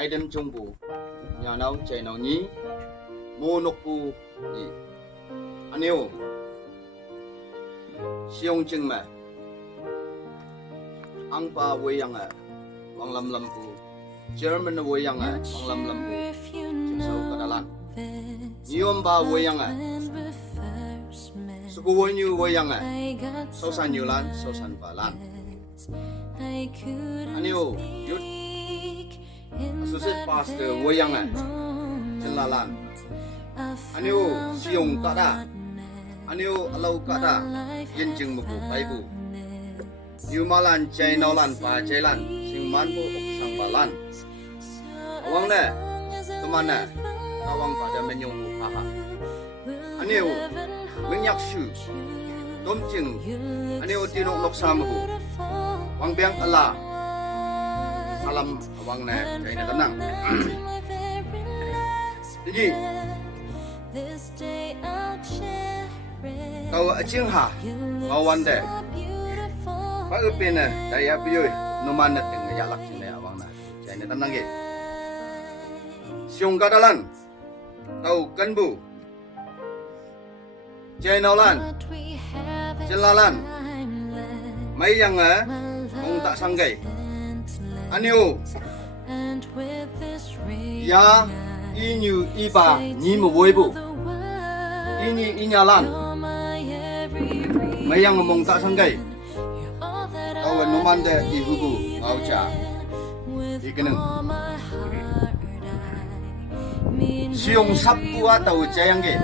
tay đêm trong bù nhà nấu chạy nấu nhí mua nộp bù nhỉ anh yêu siyong chừng mà ang pa way yang bang lam bù German way yang bang lam bù chừng sâu cả đàn Nyom ba way yang suku way như way yang sâu san nhiều lan sâu san ba lan anh yêu yut associate pastor way yang chân la lan anh yêu siyong cả đà anh yêu lâu cả đà yên chừng một bù tay bù như mà lan chạy nào lan và chạy lan sinh man bù sang ba lan awang nè tụi mình nè awang pada menyong bù ha anh yêu mình nhắc sự tôm chừng anh yêu tinok lok sam bù wang biang Allah salam awang nè chạy nè tenang jadi kau acing ha kawan deh pak upin nè daya pioi numan nè tengah jalak sini awang nè chạy nè tenang ge siyong kadalan kau kanbu chạy nào lan chân la lan mấy yang ông tak sanggai anh yêu ya inyu iba ni mo woibu ini inyalan mấy yang ngomong tak sanggai kau numan de ihubu ngau cha ikeneng siyong sappu atau jayang ge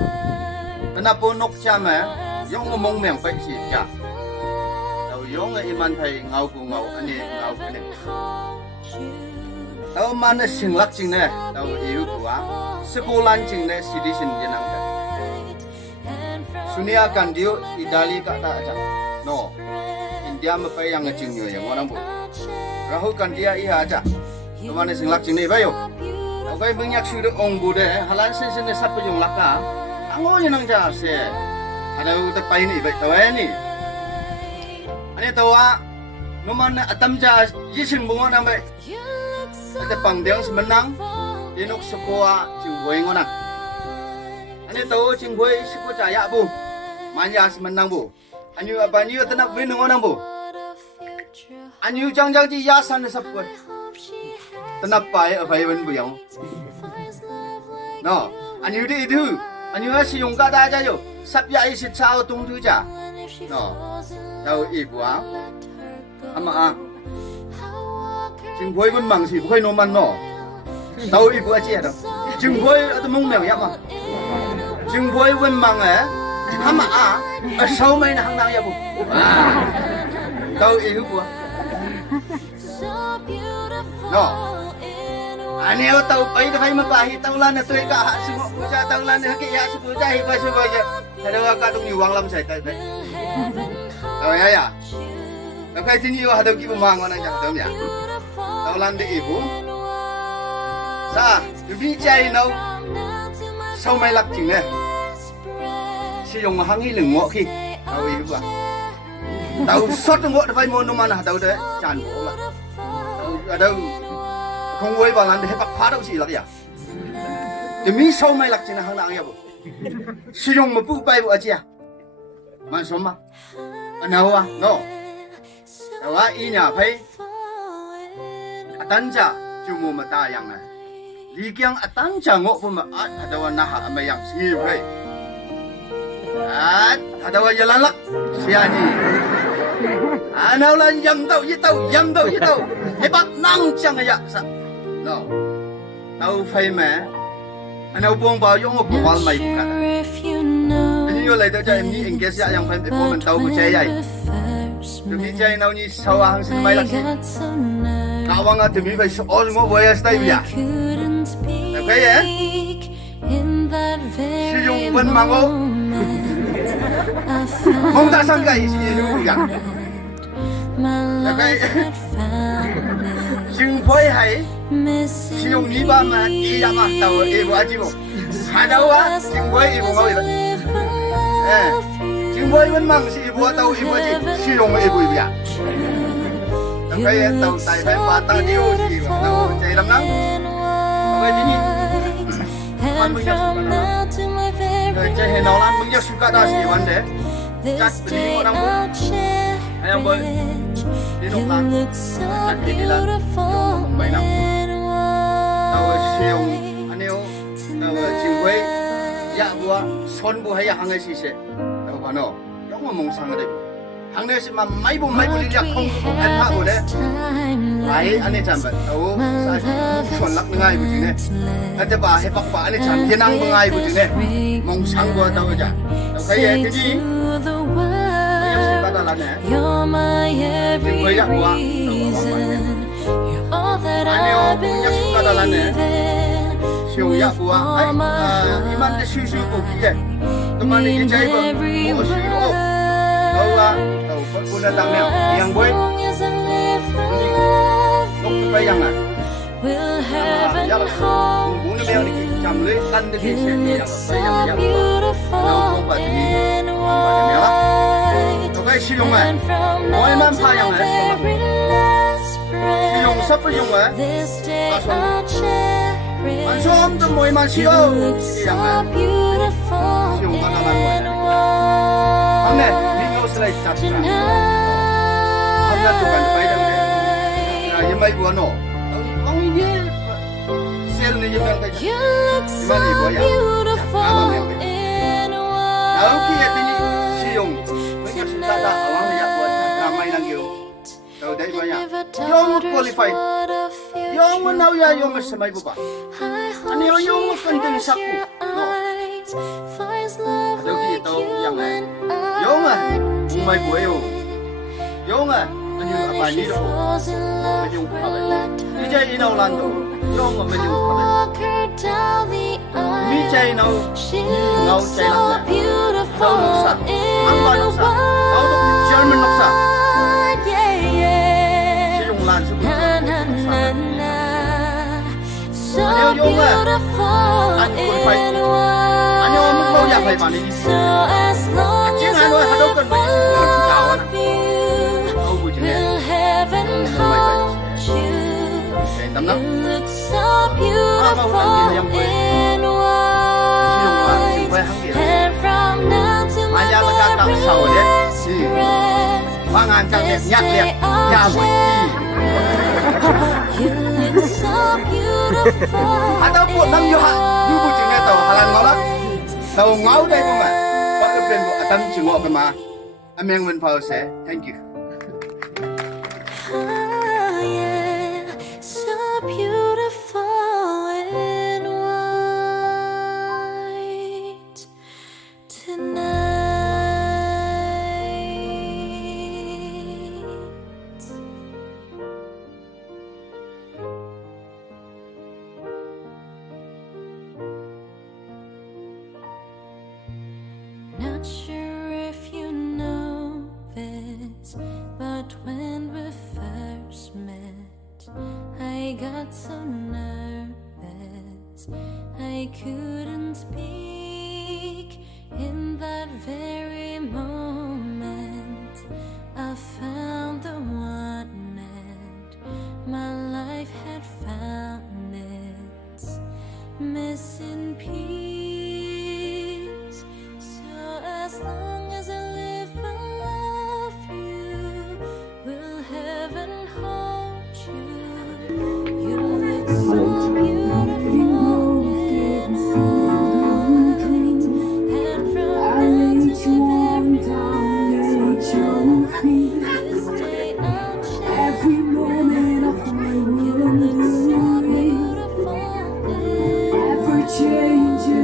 kenapa nok chama yong ngomong meng pai si cha tau yong iman thai ngau ku ngau ani ngau kene tau mana singlak ching ne tau iu kuwa sekolan ching ne citizen jenang ka sunia kan dio idali ka ta aja no india ma pai yang ching nyo yang orang bu rahul kan dia iha aja tau mana singlak ching ne bayo tau kai bengyak sude ong bu de halan sen sen sap yung laka ango nang ja se ada uta pai ni bai tau ni ani tawa numan atam ja yisin bungo nang bai ada pangdiang semenang inok sekoa cingboy ngonak ani tahu cingboy sekoa caya bu manja semenang bu anyu abanyu tenap win ngonang bu anyu jangjang ji yasan sapko tenap pai abai wen bu yang no anyu di itu anyu siyong ka da ja yo sap ya isi chao tung tu ja no tahu ibu ama Jingboy pun mangsi bukan noman no, tahu ibu aja ada. Jingboy atau mung mel ya mah. Jingboy pun mang hama asal main hang nang ya bu. Tahu ibu bu. No, ane tahu pai dah mai pahi tahu lan tu ka semua puja tahu lan ke ya semua cai pasal aja. Ada waktu tu ni wang lam saya tahu. Tahu ya. Tapi sini yo ada kipu mang orang jangan tahu ya. Tao lan de ibu sa bi chai nâu sau mai lắc chừng nè sử dụng hang hi lừng ngọ khi tao ibu tao sót ngọ phải mua nôm mana tao đấy chán bộ là tao ở đâu không quay vào lan để bắt phá đâu gì lắm ya thì mi sau mai lắc chừng hang nang ya bu sử dụng mà bu bay bu aja manshom mà anh nào à no tao ai nhà phải Atanja cuma mata yang ligiang atanja ngok pun ada warna hak yang sengih boleh. Ada warna jalan lak siani. Anaulan yam tau yitau hebat nang chang ya sa. No. Tau fai me. Anau buang bau yung ngok wal mai bukan. Ini yo lai dah ni engage ya yang fai pun tau percaya. Demi jai nau ni sawang sin mai lak. Awang at demi by all mo boy as tayo ya. Okay eh? Siyong wan mango. Mong ta sanggay siyong ya. Okay. Siyong boy hai. Siyong ni ba ma iya ma tao ibu aji mo. Ada wa siyong boy ibu ngau ito. Siyong boy wan mang si ibu tao ibu aji siyong ibu ya. Cái tàu tài phải ba tàu điêu gì tàu chạy làm nắng lan mung ya cai nau lan mung ya suka dah si wan de cat beli orang pun ayam boy di nok lan cat beli lan yung bay nang tao siyong aneo tao jingwei ya bua son bu hai hangai si se tao ba no yung mong sang de hangne si ma mai bu li ya không an ha bu de ai ane cham ba tao sa son lak ngai bu ji ne ate ba he pak ba ane cham yenang bu ngai bu ji ne mong sang bu tao ja tao kai ye ti ji You're my every reason. You're all that I believe in. Siyong ya buwa ay iman de susu ko kiye teman ni jai ba mo siyo tawa taw puna lang ne yang boy nok pa yang ah ya la bunu be ni cham le kan de ke se ni yang pa yang ya ko ba ni ya la to kai siyong ma moi man pa yang ah siyong sap yung ah manshom tu moi manshom yang siyong panaman mo hamne video slide subscribe hamna tu kan pai dang de na yemai bu no ang ye sel ni yemang ka imani bo ya ang ki ya tini siyong menyo sita awang ya bo ramai nang yo tau dai ba ya yong qualified yong nau ya yong semai bu ba ani yung kandang saku no đâu kia tao yang này yong mai bu yo yong anh như apa ni đâu anh yung apa ni jai nau lan đâu yong anh yung apa ni jai nau ngau jai lan đâu nóc sa ang ba nóc sa đâu được German nóc sa si yung lan su Anyo yung anh qualified anyo mo mo ya phải bạn đi chứ anh nói đâu cần phải chào anh đâu buổi chiều này tắm nắng mà anh đi làm quê siêu mà siêu phải hăng điện anh ra là các tàu sầu đấy mang anh chẳng đẹp nhát đẹp ya buổi ada buat nang yo du bu jing tau halan ngolak tau ngau dai bu ma pak ke pen bu atam jingo ke ma ameng wen phao se thank you so beautiful and white tonight. Not sure if you know this, but when we first met, I got so nervous I couldn't speak. In that very moment, I found the one, and my life had found its missing piece. As long as I live, I love you. Will heaven hold you? You look so beautiful inside, and from now to this day I'll share every moment of my world. You look so beautiful, ever changing.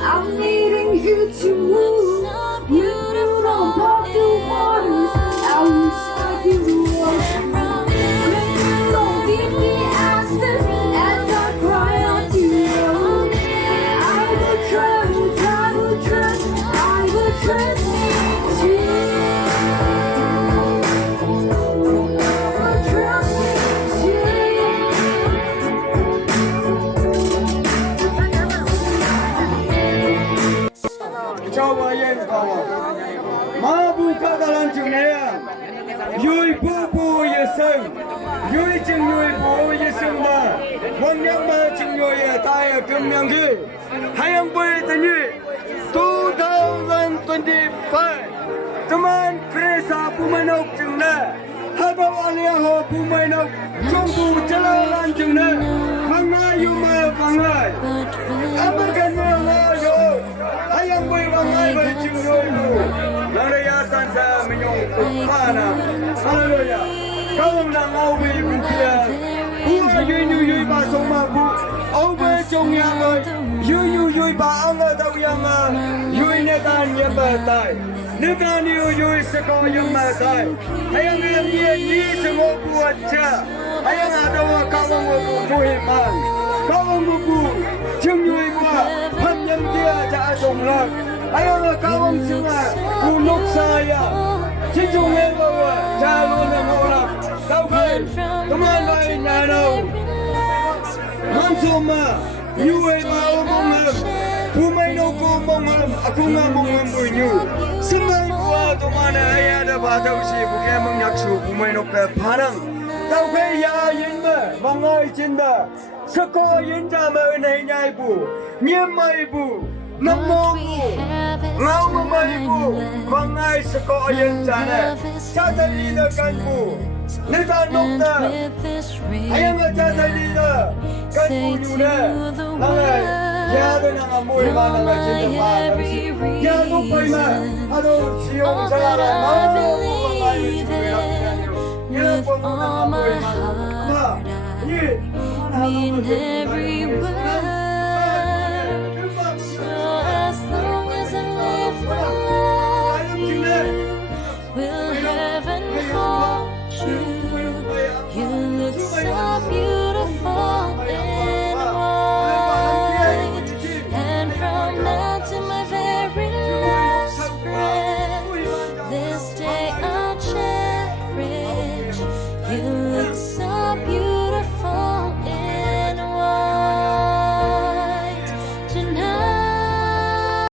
I'm needing you to move. You don't pop the waters. I wish I could walk. When you don't give me answers as I cry out to you, I will trust, I will trust, I will trust in you. I will trust in you. Jawa yang kawa, mabu kadalan jungnya, yui bubu yeseng, yui jeng yui bu yeseng ma, wang yang ma jeng yui taya kemyang ge, hayang boy tani, 2025, teman presa pumanok jengna, habau alia ho pumanok, jongbu jalanan jengna, mangayu ma pangai, apa kan mengayo? Hayang boy mangai boy cingoi bu, nang ya sansa menyong kupana, haleluya. Kau nang au boy bukia, buah yui ba soma bu, au boy cong yang boy, yui ba anga tau yang yui nekan yang batai, nekan yui sekau yang batai. Hayang dia ni semua buat ca, hayang ada wa kawang wa muhiman, kawang bu, cingoi buah. Yang dia tak songrak, ayah kawang sungai, unuk saya, cincungnya bawa, calon yang orang, tahu kan? Teman lain nanau, manshom, yui mau mengam, pumai noko mengam, aku nggak mengam bunyi. Semai buat teman ayah ada batau si bukan mengaksu pumai noko parang, tahu kan ya yinma, mangai cinta. Sekolah yang zaman ini ibu, nyama ibu, nama ibu, nama ibu, mangai sekolah yang sana, cara lidakan bu, neta nokta, ayam cara lida, kan bu juga, nangai, ya ada nama mui mana ngai cinta mana sih, ya lupa ima, aduh siyong sekarang, aduh mangai itu ya pun nama mui mana, ma, ni. mean every word.